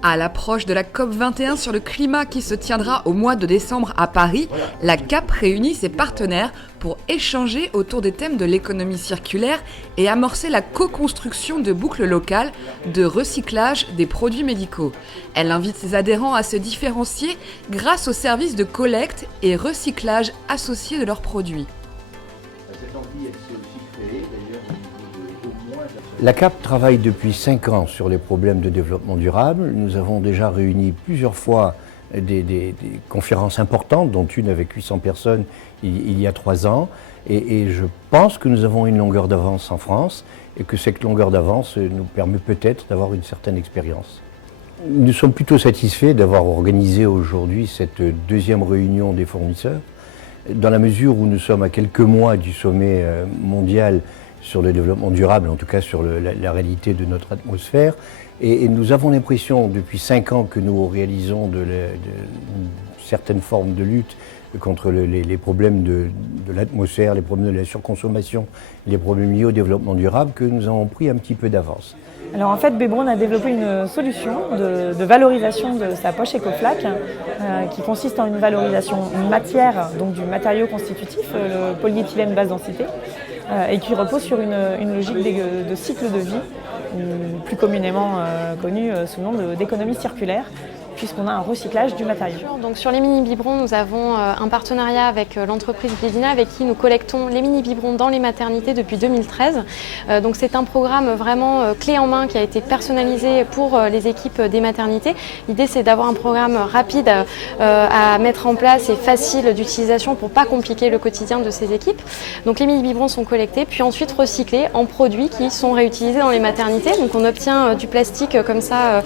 À l'approche de la COP21 sur le climat qui se tiendra au mois de décembre à Paris, la CAP réunit ses partenaires pour échanger autour des thèmes de l'économie circulaire et amorcer la co-construction de boucles locales de recyclage des produits médicaux. Elle invite ses adhérents à se différencier grâce aux services de collecte et recyclage associés de leurs produits. La CAP travaille depuis 5 ans sur les problèmes de développement durable. Nous avons déjà réuni plusieurs fois des conférences importantes, dont une avec 800 personnes il y a 3 ans. Et je pense que nous avons une longueur d'avance en France et que cette longueur d'avance nous permet peut-être d'avoir une certaine expérience. Nous sommes plutôt satisfaits d'avoir organisé aujourd'hui cette deuxième réunion des fournisseurs, dans la mesure où nous sommes à quelques mois du sommet mondial sur le développement durable, en tout cas sur la réalité de notre atmosphère. Et nous avons l'impression, depuis 5 ans, que nous réalisons une certaine forme de lutte contre les problèmes de l'atmosphère, les problèmes de la surconsommation, les problèmes liés au développement durable, que nous avons pris un petit peu d'avance. Alors en fait, Bebron a développé une solution de valorisation de sa poche EcoFlac qui consiste en une valorisation matière, donc du matériau constitutif, le polyéthylène basse densité, et qui repose sur une logique de cycle de vie, plus communément connue sous le nom d'économie circulaire, puisqu'on a un recyclage du matériau. Donc sur les mini-biberons, nous avons un partenariat avec l'entreprise Blédina avec qui nous collectons les mini-biberons dans les maternités depuis 2013. Donc c'est un programme vraiment clé en main qui a été personnalisé pour les équipes des maternités. L'idée c'est d'avoir un programme rapide à mettre en place et facile d'utilisation pour ne pas compliquer le quotidien de ces équipes. Donc les mini-biberons sont collectés puis ensuite recyclés en produits qui sont réutilisés dans les maternités. Donc on obtient du plastique comme ça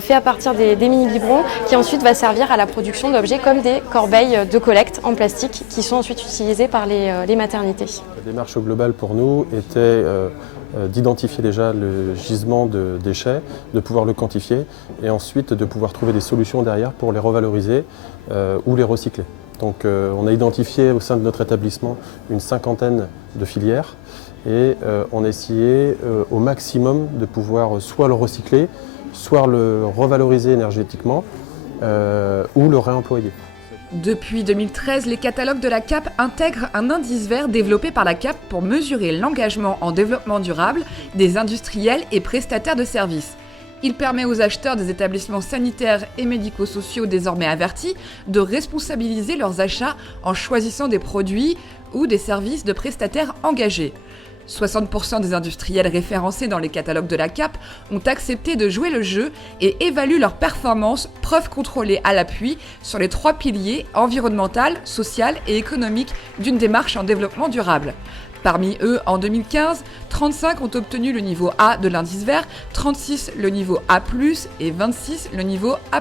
fait à partir des mini-biberons qui ensuite va servir à la production d'objets comme des corbeilles de collecte en plastique qui sont ensuite utilisées par les maternités. La démarche globale pour nous était d'identifier déjà le gisement de déchets, de pouvoir le quantifier et ensuite de pouvoir trouver des solutions derrière pour les revaloriser ou les recycler. Donc on a identifié au sein de notre établissement une 50aine de filières et on a essayé au maximum de pouvoir soit le recycler, soit le revaloriser énergétiquement ou le réemployer. Depuis 2013, les catalogues de la CAP intègrent un indice vert développé par la CAP pour mesurer l'engagement en développement durable des industriels et prestataires de services. Il permet aux acheteurs des établissements sanitaires et médico-sociaux désormais avertis de responsabiliser leurs achats en choisissant des produits ou des services de prestataires engagés. 60% des industriels référencés dans les catalogues de la CAP ont accepté de jouer le jeu et évaluent leurs performances, preuves contrôlées à l'appui, sur les 3 piliers environnemental, social et économique d'une démarche en développement durable. Parmi eux, en 2015, 35 ont obtenu le niveau A de l'indice vert, 36 le niveau A+, et 26 le niveau A++.